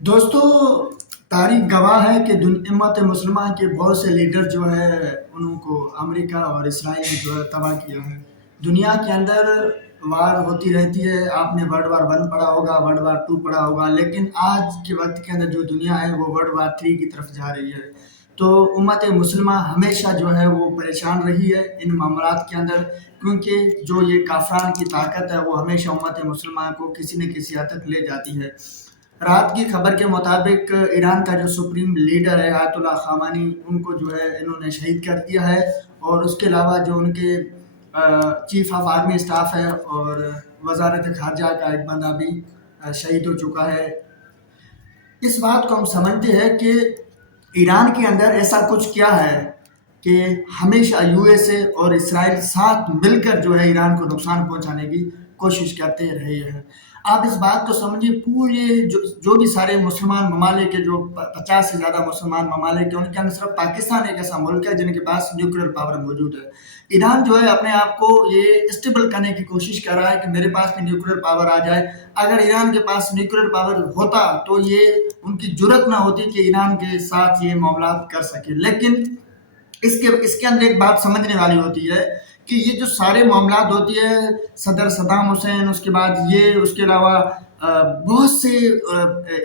دوستو، تاریخ گواہ ہے کہ امت مسلمہ کے بہت سے لیڈر جو ہے انہوں کو امریکہ اور اسرائیل نے جو ہے تباہ کیا ہے۔ دنیا کے اندر وار ہوتی رہتی ہے، آپ نے ورلڈ وار 1 پڑھا ہوگا، ورلڈ وار 2 پڑھا ہوگا، لیکن آج کے وقت کے اندر جو دنیا ہے وہ ورلڈ وار 3 کی طرف جا رہی ہے۔ تو امت مسلمہ ہمیشہ جو ہے وہ پریشان رہی ہے ان معاملات کے اندر، کیونکہ جو یہ کافران کی طاقت ہے وہ ہمیشہ امت مسلمہ کو کسی نہ کسی حد تک لے جاتی ہے۔ رات کی خبر کے مطابق ایران کا جو سپریم لیڈر ہے آیت اللہ خامنئی، ان کو جو ہے انہوں نے شہید کر دیا ہے، اور اس کے علاوہ جو ان کے چیف آف آرمی اسٹاف ہے اور وزارت خارجہ کا ایک بندہ بھی شہید ہو چکا ہے۔ اس بات کو ہم سمجھتے ہیں کہ ایران کے اندر ایسا کچھ کیا ہے کہ ہمیشہ یو ایس اے اور اسرائیل ساتھ مل کر جو ہے ایران کو نقصان پہنچانے کی کوشش کرتے رہے ہیں۔ آپ اس بات کو سمجھیے، پورے جو بھی سارے مسلمان ممالک کے جو 50 سے زیادہ مسلمان ممالک ہیں، ان کے اندر صرف پاکستان ایک ایسا ملک ہے جن کے پاس نیوکلیر پاور موجود ہے۔ ایران جو ہے اپنے آپ کو یہ اسٹیبل کرنے کی کوشش کر رہا ہے کہ میرے پاس بھی نیوکلیر پاور آ جائے۔ اگر ایران کے پاس نیوکلیر پاور ہوتا تو یہ ان کی جرت نہ ہوتی کہ ایران کے ساتھ یہ معاملات کر سکے، لیکن اس کے اندر ایک بات سمجھنے والی ہوتی ہے کہ یہ جو سارے معاملات ہوتی ہے، صدر صدام حسین، اس کے بعد یہ، اس کے علاوہ بہت سے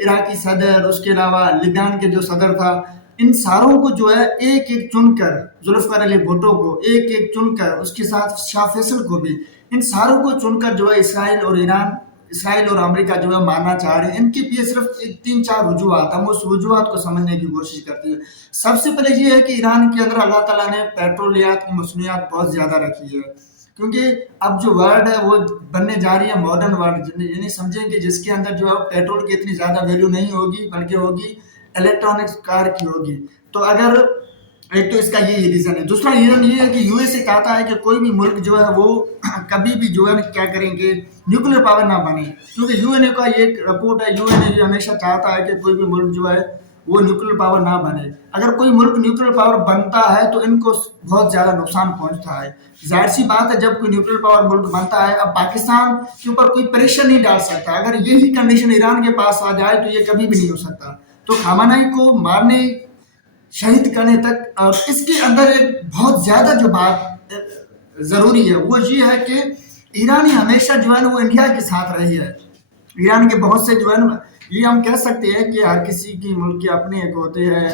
عراقی صدر، اس کے علاوہ لبنان کے جو صدر تھا، ان ساروں کو جو ہے ایک ایک چن کر، ذوالفقار علی بھٹو کو ایک ایک چن کر، اس کے ساتھ شاہ فیصل کو بھی، ان ساروں کو چن کر جو ہے اسرائیل اور امریکہ جو ہے مارنا چاہ رہے ہیں۔ ان کے پیچھے صرف 3-4 وجوہات، ہم اس وجوہات کو سمجھنے کی کوشش کرتے ہیں۔ سب سے پہلے یہ ہے کہ ایران کے اندر اللہ تعالیٰ نے پیٹرولیات کی مصنوعات بہت زیادہ رکھی ہے، کیونکہ اب جو ورلڈ ہے وہ بننے جا رہی ہے ماڈرن ورلڈ، یعنی سمجھیں کہ جس کے اندر جو ہے پیٹرول کی اتنی زیادہ ویلیو نہیں ہوگی، بلکہ ہوگی الیکٹرانکس کار کی ہوگی۔ تو اگر ایک تو اس کا یہ ریزن ہے، دوسرا ریزن یہ ہے کہ یو ایس اے چاہتا ہے کہ کوئی بھی ملک جو ہے وہ کبھی بھی جو ہے کیا کریں گے، نیوکلیر پاور نہ بنے، کیونکہ یو این اے کا یہ ایک رپورٹ ہے، یو این اے ہمیشہ چاہتا ہے کہ کوئی بھی ملک جو ہے وہ نیوکلیر پاور نہ بنے۔ اگر کوئی ملک نیوکلیر پاور بنتا ہے تو ان کو بہت زیادہ نقصان پہنچتا ہے۔ ظاہر سی بات ہے، جب کوئی نیوکلیر پاور ملک بنتا ہے، اب پاکستان کے اوپر کوئی پریشر نہیں ڈال سکتا۔ اگر یہی کنڈیشن ایران کے پاس آ جائے تو یہ کبھی بھی نہیں ہو سکتا۔ تو خامنئی کو مارنے، شہید کرنے تک، اور اس کے اندر ایک بہت زیادہ جو بات ضروری ہے وہ یہ ہے کہ ایرانی ہمیشہ جو ہے نا وہ انڈیا کے ساتھ رہی ہے۔ ایران کے بہت سے جو ہے نا، یہ ہم کہہ سکتے ہیں کہ ہر کسی کی ملک کے اپنے ایک ہوتے ہیں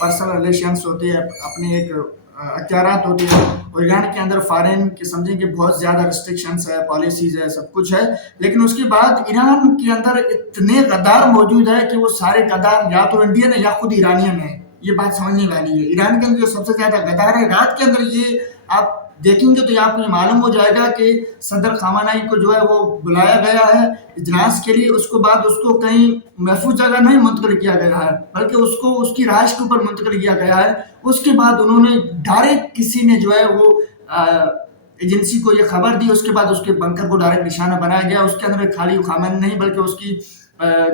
پرسنل ریلیشنس ہوتے ہیں، اپنے ایک اختیارات ہوتے ہیں، اور ایران کے اندر فارن کے سمجھیں کہ بہت زیادہ ریسٹرکشنس ہے، پالیسیز ہے، سب کچھ ہے، لیکن اس کے بعد ایران کے اندر اتنے غدار موجود ہے کہ وہ سارے غدار یا تو انڈین ہے یا خود ایرانین ہے۔ یہ بات سمجھنے والی ہے۔ ایران کے اندر جو سب سے زیادہ غدار ہے، رات کے اندر یہ آپ دیکھیں گے تو یہ آپ کو یہ معلوم ہو جائے گا کہ صدر خامنئی کو جو ہے وہ بلایا گیا ہے اجلاس کے لیے، اس کے بعد اس کو کہیں محفوظ جگہ نہیں منتقل کیا گیا ہے، بلکہ اس کو اس کی رہائش کے اوپر منتقل کیا گیا ہے۔ اس کے بعد انہوں نے ڈائریکٹ کسی نے جو ہے وہ ایجنسی کو یہ خبر دی، اس کے بعد اس کے بنکر کو ڈائریکٹ نشانہ بنایا گیا۔ اس کے اندر خالی خامنئی نہیں بلکہ اس کی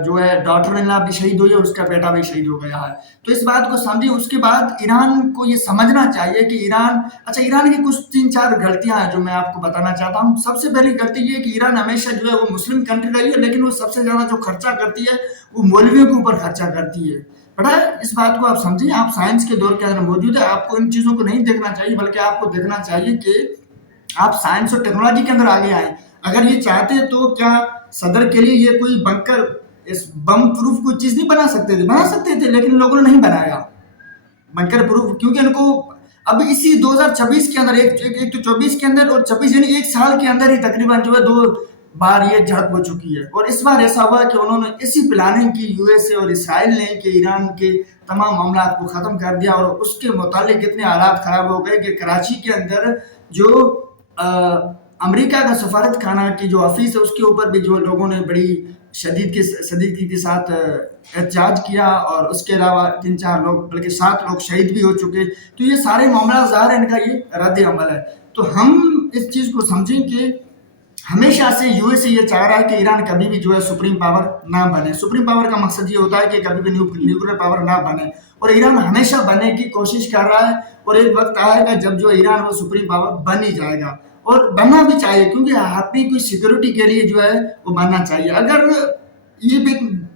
جو ہے ڈاٹر ان لا بھی شہید ہوئی اور اس کا بیٹا بھی شہید ہو گیا ہے۔ تو اس بات کو سمجھیں۔ اس کے بعد ایران کو یہ سمجھنا چاہیے کہ ایران کی کچھ 3-4 غلطیاں ہیں جو میں آپ کو بتانا چاہتا ہوں۔ سب سے پہلی غلطی یہ ہے کہ ایران ہمیشہ جو ہے وہ مسلم کنٹری رہی ہے، لیکن وہ سب سے زیادہ جو خرچہ کرتی ہے وہ مولویوں کے اوپر خرچہ کرتی ہے۔ پڑھا ہے؟ اس بات کو آپ سمجھیں، آپ سائنس کے دور کے اندر موجود ہے، آپ کو ان چیزوں کو نہیں دیکھنا چاہیے، بلکہ آپ کو دیکھنا چاہیے کہ آپ سائنس اور ٹیکنالوجی کے اندر آگے آئیں۔ اگر یہ چاہتے تو کیا صدر کے لیے یہ کوئی بنکر، اس بم پروف کوئی چیز نہیں بنا سکتے تھے، لیکن لوگوں نے نہیں بنایا بنکر پروف، کیونکہ ان کو اب اسی 2026 کے اندر، ایک تو 24 کے اندر اور 26 یعنی ایک سال کے اندر ہی تقریباً جو ہے 2 بار یہ جھڑپ ہو چکی ہے، اور اس بار ایسا ہوا کہ انہوں نے ایسی پلاننگ کی یو ایس اے اور اسرائیل نے کہ ایران کے تمام معاملات کو ختم کر دیا، اور اس کے متعلق اتنے حالات خراب ہو گئے کہ کراچی کے اندر جو امریکہ کا سفارت خانہ کی جو آفس ہے اس کے اوپر بھی جو لوگوں نے بڑی شدیدگی کے ساتھ احتجاج کیا، اور اس کے علاوہ 3-4 لوگ بلکہ 7 لوگ شہید بھی ہو چکے۔ تو یہ سارے معاملات ظاہر ان کا یہ رد عمل ہے۔ تو ہم اس چیز کو سمجھیں کہ ہمیشہ سے یو ایس اے یہ چاہ رہا ہے کہ ایران کبھی بھی جو ہے سپریم پاور نہ بنے۔ سپریم پاور کا مقصد یہ ہوتا ہے کہ کبھی بھی نیوکلیر پاور نہ بنے، اور ایران ہمیشہ بننے کی کوشش کر رہا ہے، اور ایک وقت آئے گا جب جو ایران وہ سپریم پاور بن ہی جائے گا، اور بننا بھی چاہیے، کیونکہ اپنی کوئی سیکورٹی کے لیے جو ہے وہ بننا چاہیے۔ اگر یہ بھی